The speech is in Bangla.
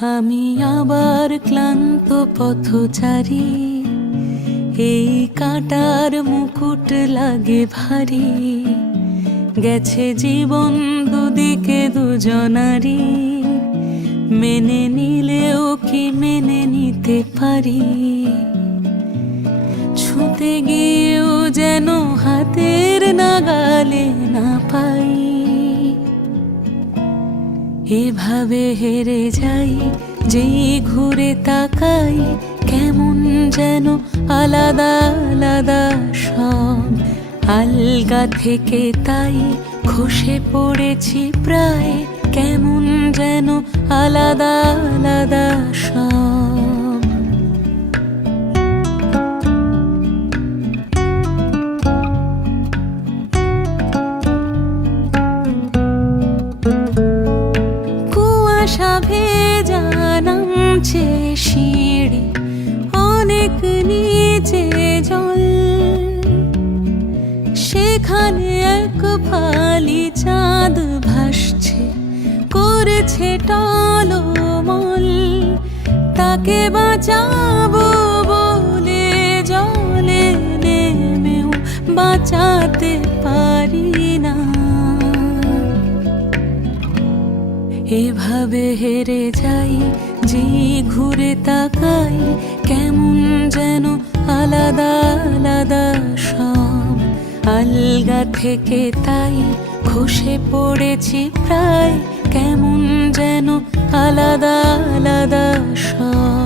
আমি আবার ক্লান্ত পথচারী, এই কাঁটার মুকুট লাগে ভারী। গেছে জীবন দুদিকে দুজনারই, মেনে নিলেও কি মেনে নিতে পারি? ছুঁতে গিয়েও যেন হাতের নাগালে না পাই। এভাবে হেরে যাই, যেই ঘুরে তাকাই, কেমন যেন আলাদা আলাদা সব। আলগা থেকে তাই খসে পড়েছি প্রায়, কেমন যেন আলাদা আলাদা সব। কুয়াশা ভেজা নামছে সিঁড়ি, অনেক নিচে জল। সেখানে এক ফালি চাঁদ ভাসছে, করেছে টলমল। তাকে বাঁচাবো বলে জলে নেমেও বাঁচাতে পারি না। এভাবে হেরে যাই, যেই ঘুরে তাকাই, কেমন যেন আলাদা আলাদা সব। আলগা থেকে তাই খসে পড়েছি প্রায়, কেমন যেন আলাদা আলাদা সব।